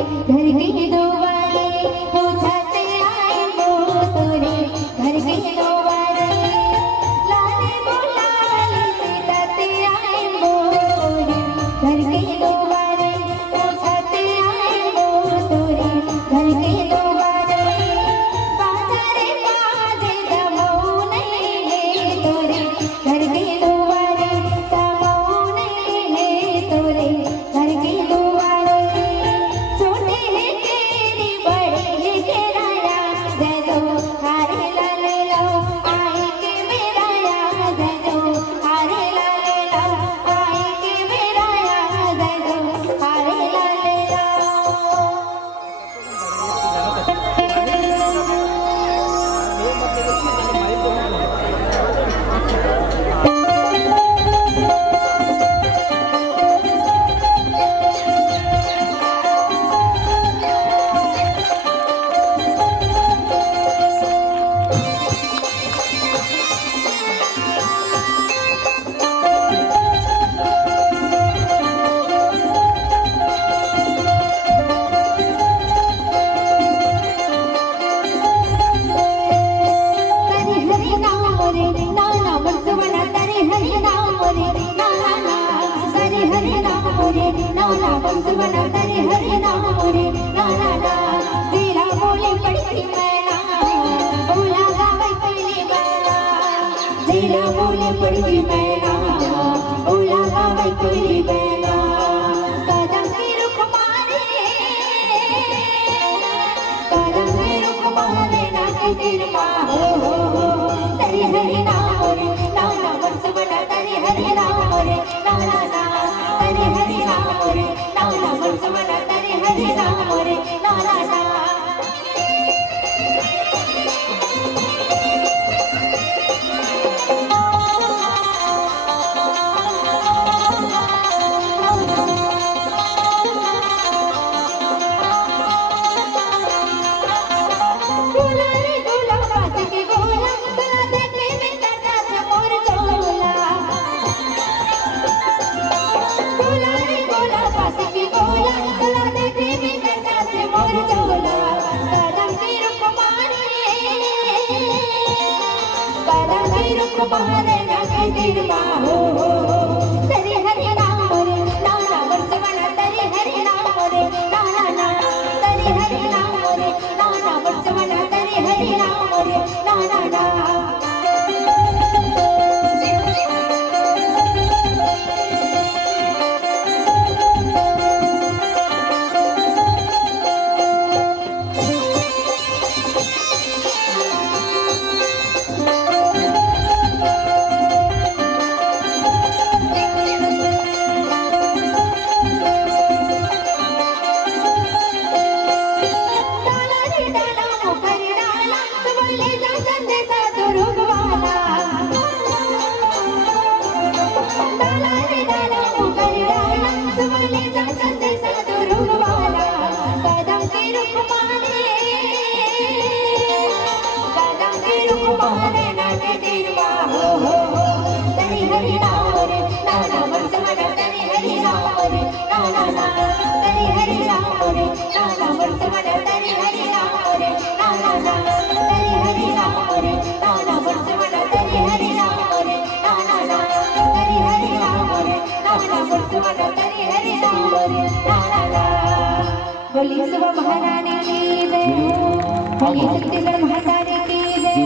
घर के दुआरे पूछते आए वो तोरे घर के दुआरे लाले बुलाले सीताते आए वो तोरे घर के दुआरे पूछते आए वो तोरे घर के दुआरे बाजारे बाजे दमऊ नहीं है तोरे घर के दुआरे दमऊ नहीं है तोरे घर के दुआरे छोटे हैं तेरी बड़े हैं तेरा याद दो हारे लाले लो आए के मेरा याद दो हारे लाले लो आए के मेरा याद दो हारे लाले लो पड़ी मैना ओला गावे कोई मैना कदम की रुख मारे ना के दिल मा हो तेरी हरि नाम रे नाना वर्ष बना तेरी हरि नाम रे नाना ना तेरी हरि नाम रे नाना वर्ष बना तेरी हरि नाम रे नाना ना तुम्हारे नाके दिल मा हो तेरी हरि नाम रे नाना वर्ष बना तेरी हरि नाम रे नाना ना तेरी हरि नाम रे नाना वर्ष बना तेरी हरि नाम रे नाना ना बोली सुबह महारानी की जय बोली छत्तीसगढ़ माता